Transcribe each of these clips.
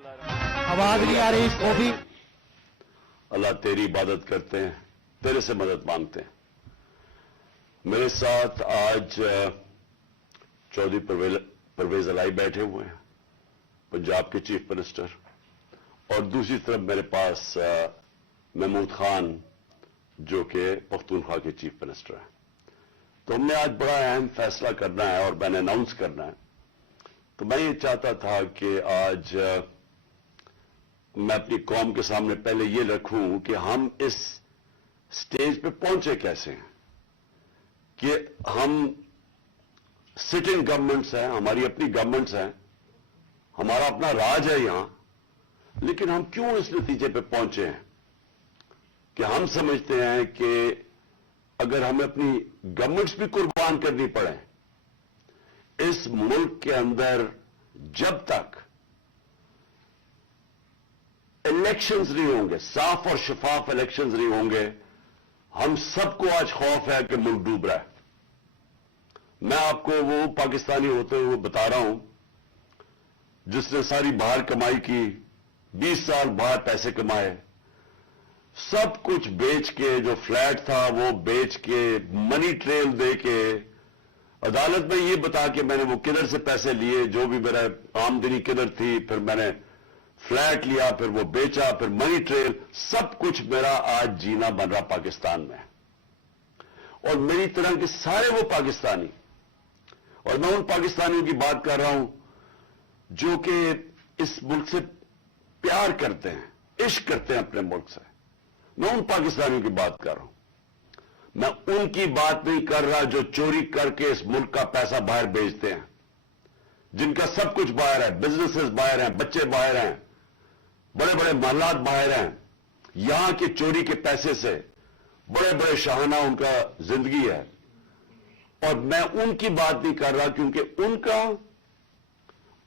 आवाज नहीं आ रही इसको भी। अल्लाह तेरी इबादत करते हैं, तेरे से मदद मांगते हैं। मेरे साथ आज चौधरी परवेज अलाई बैठे हुए हैं, पंजाब के चीफ मिनिस्टर, और दूसरी तरफ मेरे पास महमूद खान जो कि पख्तूनख्वा के चीफ मिनिस्टर हैं। तो हमने आज बड़ा अहम फैसला करना है और मैंने अनाउंस करना है। तो मैं ये चाहता था कि आज मैं अपनी कौम के सामने पहले ये रखूं कि हम इस स्टेज पे पहुंचे कैसे हैं, कि हम सिटिंग गवर्नमेंट्स हैं, हमारी अपनी गवर्नमेंट्स हैं, हमारा अपना राज है यहां, लेकिन हम क्यों इस नतीजे पे पहुंचे हैं कि हम समझते हैं कि अगर हमें अपनी गवर्नमेंट्स भी कुर्बान करनी पड़े इस मुल्क के अंदर, जब तक इलेक्शंस नहीं होंगे, साफ और शफाफ इलेक्शंस नहीं होंगे, हम सबको आज खौफ है कि मुल्क डूब रहा है। मैं आपको वो पाकिस्तानी होते हुए बता रहा हूं जिसने सारी बाहर कमाई की, 20 साल बाहर पैसे कमाए, सब कुछ बेच के, जो फ्लैट था वो बेच के, मनी ट्रेल दे के, अदालत में ये बता के मैंने वो किधर से पैसे लिए, जो भी मेरा आमदनी किधर थी, फिर मैंने फ्लैट लिया, फिर वो बेचा, फिर मनी ट्रेल, सब कुछ मेरा आज जीना बन रहा पाकिस्तान में। और मेरी तरह के सारे वो पाकिस्तानी, और मैं उन पाकिस्तानियों की बात कर रहा हूं जो कि इस मुल्क से प्यार करते हैं, इश्क करते हैं अपने मुल्क से, मैं उन पाकिस्तानियों की बात कर रहा हूं। मैं उनकी बात नहीं कर रहा जो चोरी करके इस मुल्क का पैसा बाहर भेजते हैं, जिनका सब कुछ बाहर है, बिजनेसेस बाहर हैं, बच्चे बाहर हैं, बड़े बड़े महलात बाहर हैं, यहां के चोरी के पैसे से बड़े बड़े शाहाना उनका जिंदगी है। और मैं उनकी बात नहीं कर रहा क्योंकि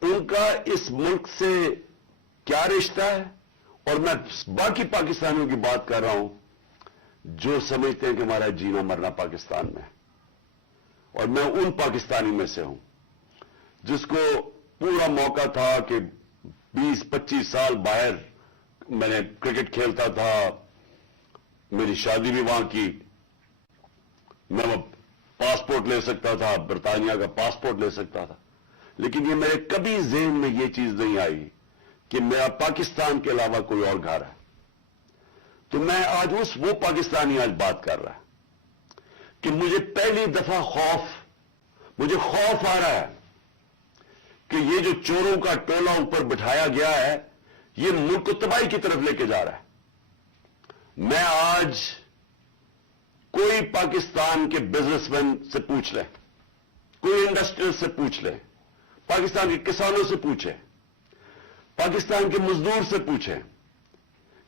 उनका इस मुल्क से क्या रिश्ता है, और मैं बाकी पाकिस्तानियों की बात कर रहा हूं जो समझते हैं कि हमारा जीना मरना पाकिस्तान में। और मैं उन पाकिस्तानी में से हूं जिसको पूरा मौका था कि 20-25 साल बाहर मैंने क्रिकेट खेलता था, मेरी शादी भी वहां की, मैं पासपोर्ट ले सकता था, बरतानिया का पासपोर्ट ले सकता था, लेकिन ये मेरे कभी ज़हन में ये चीज नहीं आई कि मेरा पाकिस्तान के अलावा कोई और घर है। तो मैं आज वो पाकिस्तानी आज बात कर रहा है कि मुझे पहली दफा मुझे खौफ आ रहा है कि ये जो चोरों का टोला ऊपर बिठाया गया है, ये मुल्क को तबाही की तरफ लेके जा रहा है। मैं आज कोई पाकिस्तान के बिजनेसमैन से पूछ ले, कोई इंडस्ट्रियल से पूछ ले, पाकिस्तान के किसानों से पूछे, पाकिस्तान के मजदूर से पूछे,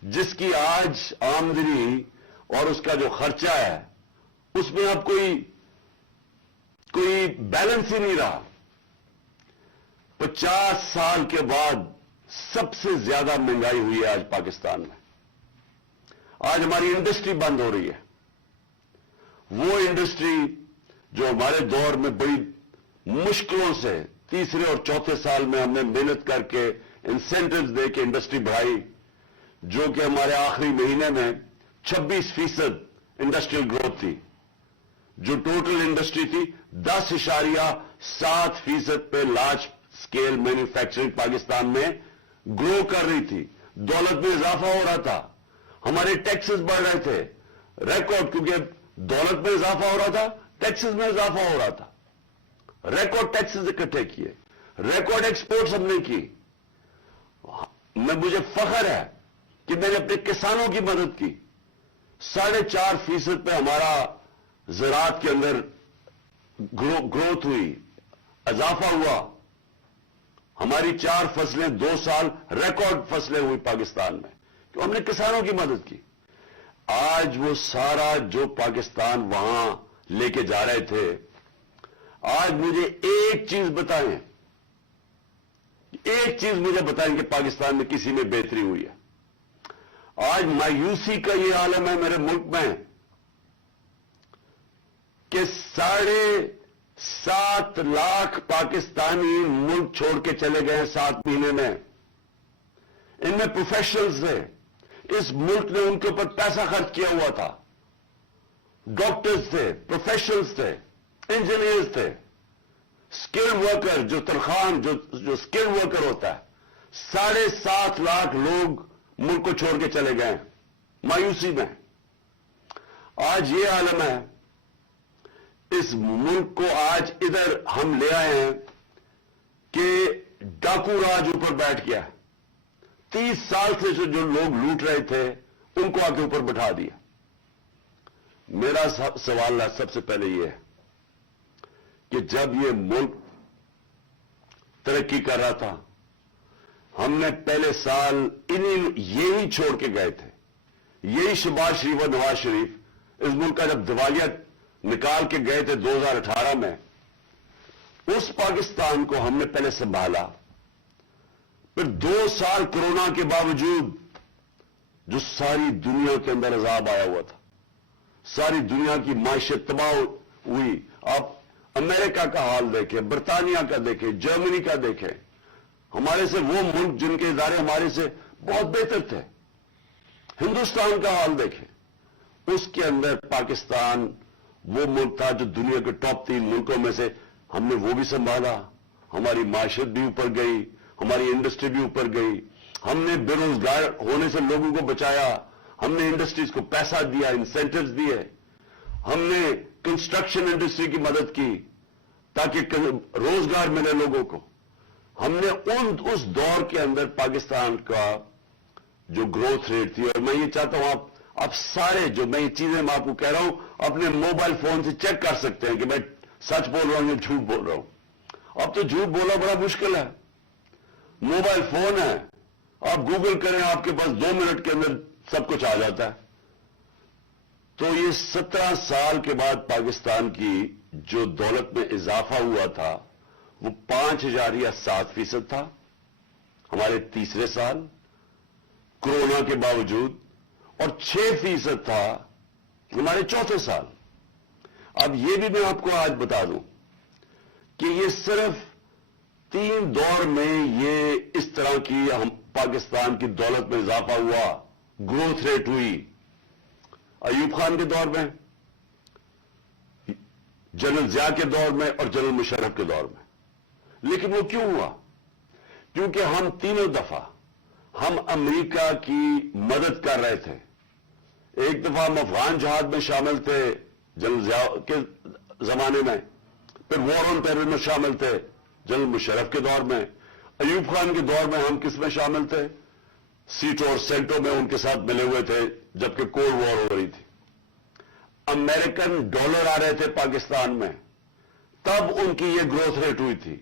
जिसकी आज आमदनी और उसका जो खर्चा है उसमें अब कोई बैलेंस ही नहीं रहा। 50 साल के बाद सबसे ज्यादा महंगाई हुई है आज पाकिस्तान में। आज हमारी इंडस्ट्री बंद हो रही है, वो इंडस्ट्री जो हमारे दौर में बड़ी मुश्किलों से तीसरे और चौथे साल में हमने मेहनत करके इंसेंटिव्स दे के इंडस्ट्री बढ़ाई, जो कि हमारे आखिरी महीने में 26% इंडस्ट्रियल ग्रोथ थी, जो टोटल इंडस्ट्री थी 10.7% पे लार्ज स्केल मैन्युफैक्चरिंग पाकिस्तान में ग्रो कर रही थी, दौलत में इजाफा हो रहा था, हमारे टैक्सेस बढ़ रहे थे, रिकॉर्ड, क्योंकि दौलत में इजाफा हो रहा था, टैक्सेस में इजाफा हो रहा था, रिकॉर्ड टैक्सेस इकट्ठे किए, रिकॉर्ड एक्सपोर्ट्स हमने की। मुझे फख्र है कि मैंने अपने किसानों की मदद की, 4.5% पे हमारा ज़राअत के अंदर ग्रोथ हुई, इजाफा हुआ, हमारी 4 फसलें 2 साल रिकॉर्ड फसलें हुई पाकिस्तान में, तो हमने किसानों की मदद की। आज वो सारा जो पाकिस्तान वहां लेके जा रहे थे, आज मुझे एक चीज बताएं कि पाकिस्तान में किसी में बेहतरी हुई है। आज मायूसी का ये आलम है मेरे मुल्क में कि 7.5 लाख पाकिस्तानी मुल्क छोड़ के चले गए हैं 7 महीने में। जिनमें प्रोफेशनल्स थे। इस मुल्क ने उनके ऊपर पैसा खर्च किया हुआ था। डॉक्टर्स थे, प्रोफेशनल्स थे, इंजीनियर्स थे, स्किल्ड वर्कर, जो तनख्वाह जो स्किल्ड वर्कर होता है, 7.5 लाख लोग मुल्क को छोड़ के चले गए मायूसी में। आज ये आलम है, इस मुल्क को आज इधर हम ले आए हैं कि डाकू राज ऊपर बैठ गया। 30 साल से जो लोग लूट रहे थे उनको आके ऊपर बिठा दिया। मेरा सवाल है सबसे पहले यह है कि जब ये मुल्क तरक्की कर रहा था, हमने पहले साल यही छोड़ के गए थे, यही शहबाज शरीफ और नवाज शरीफ इस मुल्क का जब दिवालिया निकाल के गए थे 2018 में, उस पाकिस्तान को हमने पहले संभाला। फिर 2 साल कोरोना के बावजूद जो सारी दुनिया के अंदर अजाब आया हुआ था, सारी दुनिया की मायशत तबाह हुई। आप अमेरिका का हाल देखें, बरतानिया का देखें, जर्मनी का देखें, हमारे से वो मुल्क जिनके इदारे हमारे से बहुत बेहतर थे, हिंदुस्तान का हाल देखें। उसके अंदर पाकिस्तान वो मुल्क था जो दुनिया के टॉप 3 मुल्कों में से, हमने वो भी संभाला। हमारी माशरत भी ऊपर गई, हमारी इंडस्ट्री भी ऊपर गई, हमने बेरोजगार होने से लोगों को बचाया, हमने इंडस्ट्रीज को पैसा दिया, इंसेंटिव्स दिए, हमने कंस्ट्रक्शन इंडस्ट्री की मदद की ताकि रोजगार मिले लोगों को। हमने उस दौर के अंदर पाकिस्तान का जो ग्रोथ रेट थी, और मैं ये चाहता हूं आप सारे जो मैं ये चीजें मैं आपको कह रहा हूं अपने मोबाइल फोन से चेक कर सकते हैं कि मैं सच बोल रहा हूं या झूठ बोल रहा हूं। अब तो झूठ बोलना बड़ा मुश्किल है, मोबाइल फोन है, आप गूगल करें, आपके पास 2 मिनट के अंदर सब कुछ आ जाता है। तो ये 17 साल के बाद पाकिस्तान की जो दौलत में इजाफा हुआ था वो 5,000 या 7% था हमारे तीसरे साल कोरोना के बावजूद, और 6% था हमारे चौथे साल। अब ये भी मैं आपको आज बता दूं कि ये सिर्फ 3 दौर में ये इस तरह की हम पाकिस्तान की दौलत में इजाफा हुआ, ग्रोथ रेट हुई। अयूब खान के दौर में, जनरल जिया के दौर में और जनरल मुशर्रफ के दौर में। लेकिन वो क्यों हुआ? क्योंकि हम तीनों दफा हम अमेरिका की मदद कर रहे थे। एक दफा हम अफगान जहाद में शामिल थे जनरल जिया के जमाने में, फिर वॉर ऑन टेरर में शामिल थे जनरल मुशर्रफ के दौर में, अयूब खान के दौर में हम किस में शामिल थे? सीटों और सेंटों में उनके साथ मिले हुए थे जबकि कोल्ड वॉर हो रही थी। अमेरिकन डॉलर आ रहे थे पाकिस्तान में, तब उनकी ये ग्रोथ रेट हुई थी।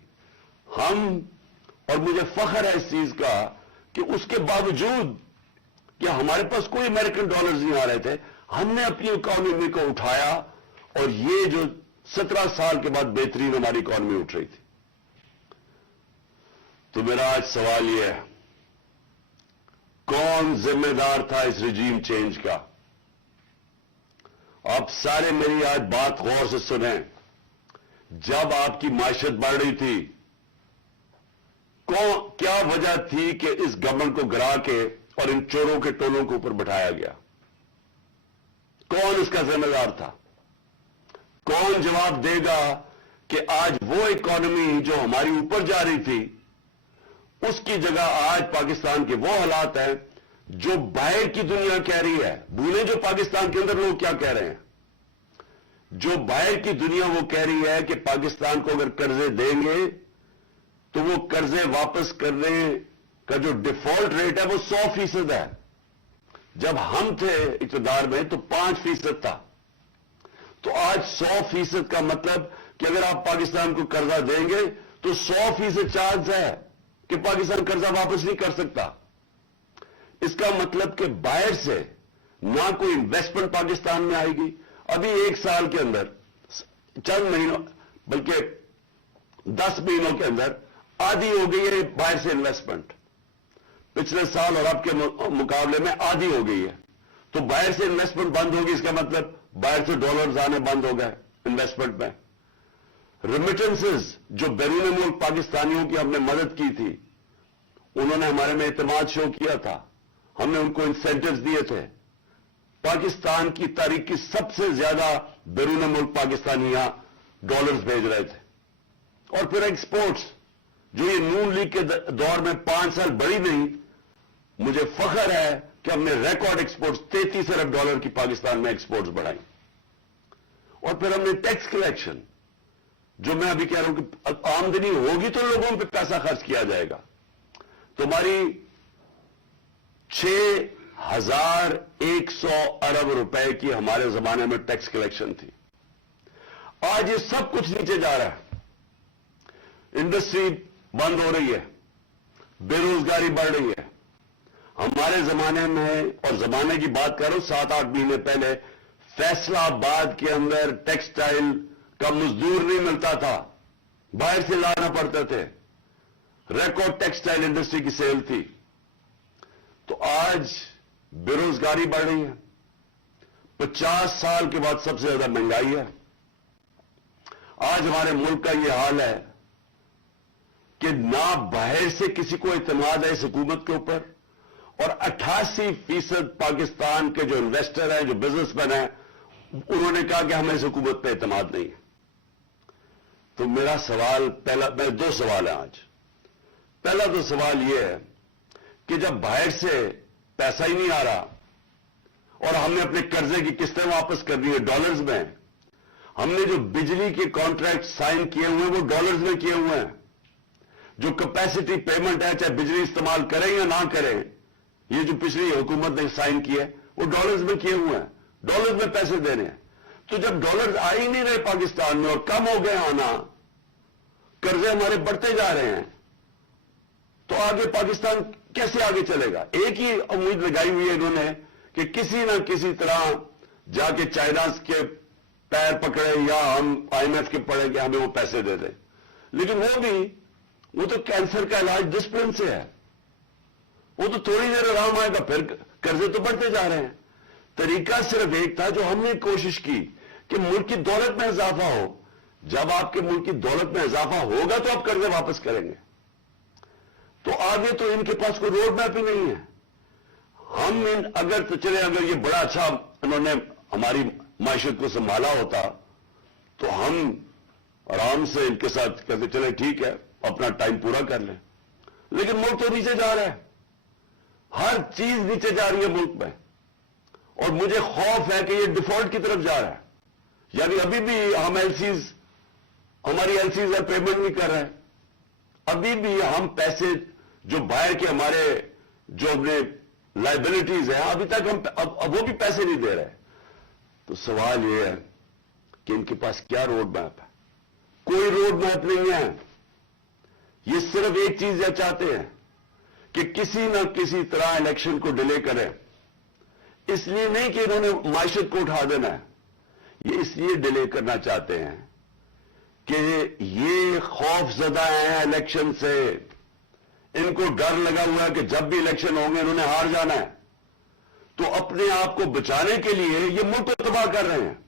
हम, और मुझे फख्र है इस चीज का कि उसके बावजूद कि हमारे पास कोई अमेरिकन डॉलर्स नहीं आ रहे थे, हमने अपनी इकोनॉमी को उठाया, और ये जो 17 साल के बाद बेहतरीन हमारी इकोनॉमी उठ रही थी। तो मेरा आज सवाल यह है, कौन जिम्मेदार था इस रिजीम चेंज का? आप सारे मेरी आज बात गौर से सुने। जब आपकी माशरत बढ़ रही थी, क्या वजह थी कि इस गवर्नमेंट को गिरा के और इन चोरों के टोलों के ऊपर बिठाया गया? कौन इसका जिम्मेदार था? कौन जवाब देगा कि आज वो इकोनॉमी जो हमारी ऊपर जा रही थी, उसकी जगह आज पाकिस्तान के वो हालात हैं जो बाहर की दुनिया कह रही है। भूलें जो पाकिस्तान के अंदर लोग क्या कह रहे हैं। जो बाहर की दुनिया वो कह रही है कि पाकिस्तान को अगर कर्जे देंगे तो वो कर्जे वापस करने का जो डिफॉल्ट रेट है वो 100% है। जब हम थे इक़्तिदार में तो 5% था। तो आज 100% का मतलब कि अगर आप पाकिस्तान को कर्जा देंगे तो 100% चांस है कि पाकिस्तान कर्जा वापस नहीं कर सकता। इसका मतलब कि बाहर से ना कोई इन्वेस्टमेंट पाकिस्तान में आएगी। अभी 1 साल के अंदर, चंद महीनों, बल्कि 10 महीनों के अंदर आधी हो गई है बाहर से इन्वेस्टमेंट। पिछले साल और अब के मुकाबले में आधी हो गई है। तो बाहर से इन्वेस्टमेंट बंद होगी, इसका मतलब बाहर से डॉलर्स आने बंद हो गए इन्वेस्टमेंट में। रेमिटेंसेस जो बैरून मुल्क पाकिस्तानियों की हमने मदद की थी, उन्होंने हमारे में एतमाद शो किया था, हमने उनको इंसेंटिव्स दिए थे। पाकिस्तान की तारीख की सबसे ज्यादा बैरून मुल्क पाकिस्तानियां डॉलर्स भेज रहे थे। और फिर एक्सपोर्ट्स, जो ये नून लीग के दौर में 5 साल बढ़ी नहीं, मुझे फख्र है कि हमने रिकॉर्ड एक्सपोर्ट्स 33 अरब डॉलर की पाकिस्तान में एक्सपोर्ट्स बढ़ाई। और फिर हमने टैक्स कलेक्शन, जो मैं अभी कह रहा हूं कि आमदनी होगी तो लोगों पे पैसा खर्च किया जाएगा। तुम्हारी 6,100 अरब रुपए की हमारे जमाने में टैक्स कलेक्शन थी। आज ये सब कुछ नीचे जा रहा है, इंडस्ट्री बंद हो रही है, बेरोजगारी बढ़ रही है। हमारे जमाने में, और जमाने की बात कर रहा हूं 7-8 महीने पहले, फैसलाबाद के अंदर टेक्सटाइल का मजदूर नहीं मिलता था, बाहर से लाना पड़ते थे। रिकॉर्ड टेक्सटाइल इंडस्ट्री की सेल थी। तो आज बेरोजगारी बढ़ रही है, 50 साल के बाद सबसे ज्यादा महंगाई है। आज हमारे मुल्क का यह हाल है कि ना बाहर से किसी को इत्मीनान है इस हुकूमत के ऊपर, और 88% पाकिस्तान के जो इन्वेस्टर हैं, जो बिजनेसमैन हैं, उन्होंने कहा कि हमें इस हुकूमत पर इत्मीनान नहीं है। तो मेरा सवाल पहला, मेरे 2 सवाल हैं आज। पहला तो सवाल यह है कि जब बाहर से पैसा ही नहीं आ रहा और हमने अपने कर्जे की किस्तें वापस करनी है डॉलर्स में, हमने जो बिजली के कॉन्ट्रैक्ट साइन किए हुए हैं वो डॉलर्स में किए हुए हैं। जो कैपेसिटी पेमेंट है, चाहे बिजली इस्तेमाल करें या ना करें, ये जो पिछली हुकूमत ने साइन किए वो डॉलर्स में किए हुए हैं, डॉलर्स में पैसे देने हैं। तो जब डॉलर्स आ ही नहीं रहे पाकिस्तान में और कम हो गए आना, कर्जे हमारे बढ़ते जा रहे हैं, तो आगे पाकिस्तान कैसे आगे चलेगा? एक ही उम्मीद लगाई हुई है इन्होंने कि किसी ना किसी तरह जाके चाइना के पैर पकड़े या हम IMF के पड़े कि हमें वो पैसे दे दें। लेकिन वो तो कैंसर का इलाज डिसिप्लिन से है, वो तो थोड़ी देर आराम आएगा, फिर कर्जे तो बढ़ते जा रहे हैं। तरीका सिर्फ एक था, जो हमने कोशिश की कि मुल्क की दौलत में इजाफा हो। जब आपके मुल्क की दौलत में इजाफा होगा तो आप कर्जे वापस करेंगे। तो आगे तो इनके पास कोई रोड मैप ही नहीं है। अगर ये बड़ा अच्छा इन्होंने हमारी मायशत को संभाला होता तो हम आराम से इनके साथ कहते चले ठीक है, अपना टाइम पूरा कर लें। लेकिन मुल्क तो नीचे जा रहा है, हर चीज नीचे जा रही है मुल्क में, और मुझे खौफ है कि ये डिफॉल्ट की तरफ जा रहा है। यानी अभी भी हम हमारी एलसीज पेमेंट नहीं कर रहे हैं, अभी भी हम पैसे जो बाहर के हमारे जो अपने लाइबिलिटीज है, अभी तक हम अब वो भी पैसे नहीं दे रहे। तो सवाल ये है कि इनके पास क्या रोड मैप है? कोई रोड मैप नहीं है। ये सिर्फ एक चीज ये चाहते हैं कि किसी न किसी तरह इलेक्शन को डिले करें। इसलिए नहीं कि इन्होंने मायशत को उठा देना है, ये इसलिए डिले करना चाहते हैं कि ये खौफजदा हैं इलेक्शन से। इनको डर लगा हुआ है कि जब भी इलेक्शन होंगे इन्होंने हार जाना है, तो अपने आप को बचाने के लिए ये मुल्क को तबाह कर रहे हैं।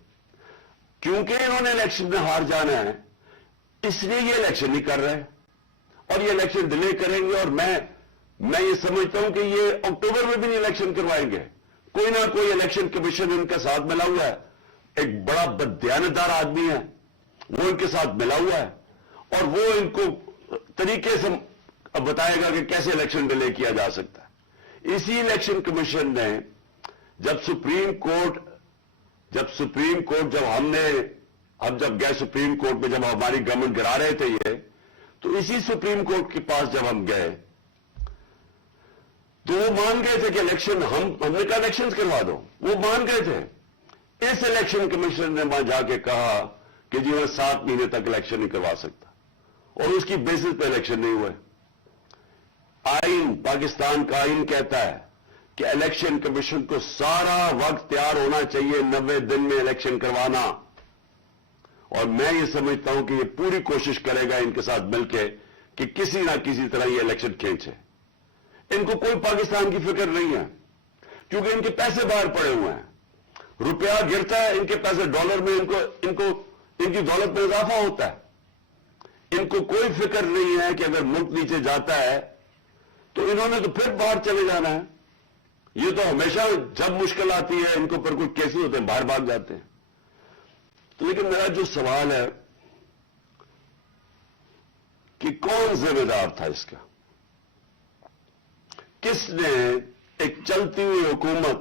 क्योंकि इन्होंने इलेक्शन में हार जाना है, इसलिए ये इलेक्शन नहीं कर रहे और ये इलेक्शन डिले करेंगे। और मैं ये समझता हूं कि ये अक्टूबर में भी नहीं इलेक्शन करवाएंगे। कोई ना कोई इलेक्शन कमीशन इनके साथ मिला हुआ है, एक बड़ा बददियानतदार आदमी है, वो इनके साथ मिला हुआ है, और वो इनको तरीके से बताएगा कि कैसे इलेक्शन डिले किया जा सकता है। इसी इलेक्शन कमीशन ने जब सुप्रीम कोर्ट जब गए सुप्रीम कोर्ट में, जब हमारी गवर्नमेंट गिरा रहे थे ये, तो इसी सुप्रीम कोर्ट के पास जब हम गए तो वो मान गए थे कि इलेक्शन हमने कहा इलेक्शन करवा दो, वो मान गए थे। इस इलेक्शन कमीशन ने वहां जाके कहा कि जी मैं 7 महीने तक इलेक्शन नहीं करवा सकता, और उसकी बेसिस पे इलेक्शन नहीं हुए। पाकिस्तान का आइन कहता है कि इलेक्शन कमीशन को सारा वक्त तैयार होना चाहिए 90 दिन में इलेक्शन करवाना, और मैं ये समझता हूं कि ये पूरी कोशिश करेगा इनके साथ मिलकर कि किसी ना किसी तरह ये इलेक्शन खींचे। इनको कोई पाकिस्तान की फिक्र नहीं है, क्योंकि इनके पैसे बाहर पड़े हुए हैं, रुपया गिरता है, इनके पैसे डॉलर में, इनकी दौलत में इजाफा होता है। इनको कोई फिक्र नहीं है कि अगर मुल्क नीचे जाता है تو انہوں نے تو پھر باہر چلے جانا ہے. یہ تو ہمیشہ جب مشکل آتی ہے ان کو پر کوئی کیسے ہوتے ہیں باہر بھاگ جاتے ہیں. تو لیکن میرا جو سوال ہے کہ کون ذمہ دار تھا اس کا؟ کس نے ایک چلتی ہوئی حکومت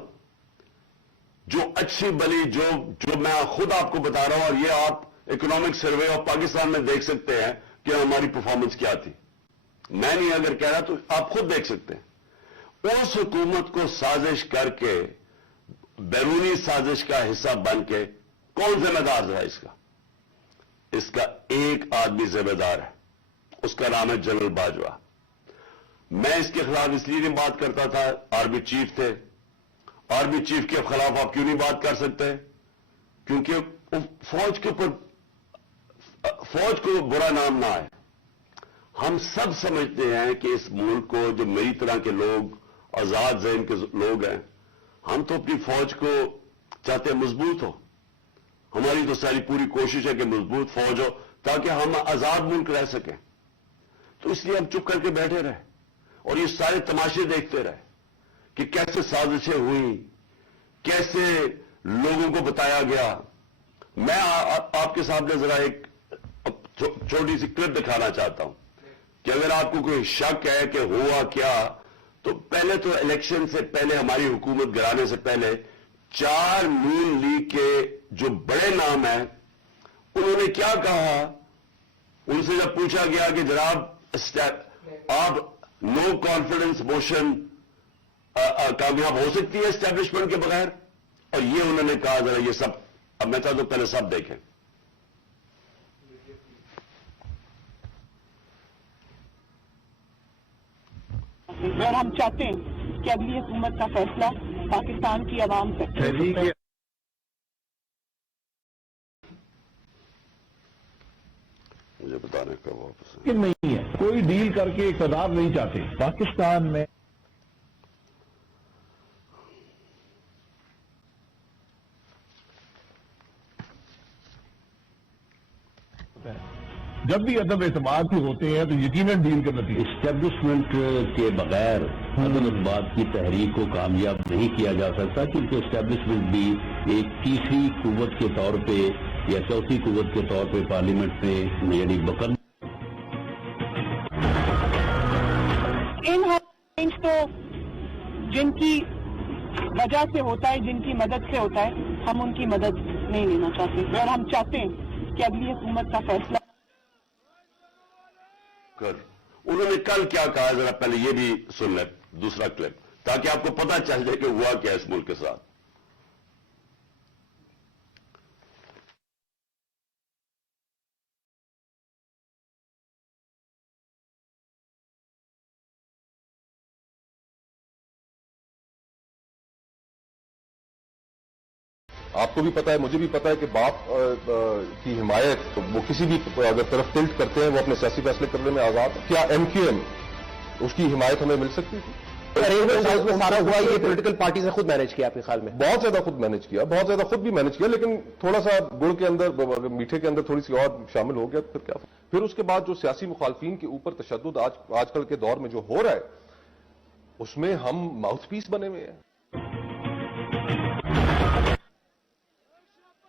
جو اچھی بلی جو میں خود آپ کو بتا رہا ہوں، اور یہ آپ اکنامک سروے آف پاکستان میں دیکھ سکتے ہیں کہ ہماری پرفارمنس کیا تھی. میں نہیں اگر کہہ رہا تو آپ خود دیکھ سکتے ہیں. اس حکومت کو سازش کر کے بیرونی سازش کا حصہ بن کے کون ذمہ دار ہے اس کا؟ اس کا ایک آدمی ذمہ دار ہے، اس کا نام ہے جنرل باجوہ. میں اس کے خلاف اس لیے نہیں بات کرتا تھا، آرمی چیف تھے. آرمی چیف کے خلاف آپ کیوں نہیں بات کر سکتے؟ کیونکہ فوج کے اوپر فوج کو برا نام نہ آئے. ہم سب سمجھتے ہیں کہ اس ملک کو جو میری طرح کے لوگ آزاد ذہن کے لوگ ہیں، ہم تو اپنی فوج کو چاہتے ہیں مضبوط ہو. ہماری تو ساری پوری کوشش ہے کہ مضبوط فوج ہو تاکہ ہم آزاد ملک رہ سکیں. تو اس لیے ہم چپ کر کے بیٹھے رہے اور یہ سارے تماشے دیکھتے رہے کہ کیسے سازشیں ہوئیں، کیسے لوگوں کو بتایا گیا. میں آپ کے سامنے ذرا ایک چھوٹی سی کلپ دکھانا چاہتا ہوں کہ اگر آپ کو کوئی شک ہے کہ ہوا کیا، تو پہلے تو الیکشن سے پہلے ہماری حکومت گرانے سے پہلے 4 نون لیگ کے جو بڑے نام ہیں انہوں نے کیا کہا. ان سے جب پوچھا گیا کہ جناب آپ نو کانفیڈنس موشن کامیاب ہو سکتی ہے اسٹیبلشمنٹ کے بغیر، اور یہ انہوں نے کہا ذرا یہ سب اب میں چاہتا ہوں پہلے سب دیکھیں. اور ہم چاہتے ہیں کہ اگلی حکومت کا فیصلہ پاکستان کی عوام سے مجھے بتانے کا واپس نہیں ہے. کوئی ڈیل کر کے اقتدار نہیں چاہتے پاکستان میں. جب بھی عدم اعتماد کی ہوتے ہیں تو یقیناً ڈیل کے نتیجے. اسٹیبلشمنٹ کے بغیر عدم اعتماد کی تحریک کو کامیاب نہیں کیا جا سکتا، کیونکہ اسٹیبلشمنٹ بھی ایک تیسری قوت کے طور پہ یا چوتھی قوت کے طور پہ پارلیمنٹ میں یعنی بکر. ان تو جن کی وجہ سے ہوتا ہے، جن کی مدد سے ہوتا ہے، ہم ان کی مدد نہیں لینا چاہتے. اور ہم چاہتے ہیں کہ اگلی حکومت کا فیصلہ انہوں نے کل کیا کہا ذرا پہلے یہ بھی سن لیں دوسرا کلپ تاکہ آپ کو پتہ چل جائے کہ ہوا کیا اس ملک کے ساتھ. آپ کو بھی پتا ہے، مجھے بھی پتا ہے کہ باپ کی حمایت وہ کسی بھی اگر طرف ٹلٹ کرتے ہیں وہ اپنے سیاسی فیصلے کرنے میں آزاد. کیا ایم کیو ایم اس کی حمایت ہمیں مل سکتی تھی؟ سارا ہوا یہ پولیٹیکل پارٹی سے خود مینج کیا آپ کے خیال میں؟ بہت زیادہ خود مینج کیا، بہت زیادہ خود بھی مینج کیا، لیکن تھوڑا سا گڑ کے اندر میٹھے کے اندر تھوڑی سی اور شامل ہو گیا پھر کیا. پھر اس کے بعد جو سیاسی مخالفین کے اوپر تشدد آج کل کے دور میں جو ہو رہا ہے اس میں ہم ماؤتھ پیس بنے ہوئے ہیں.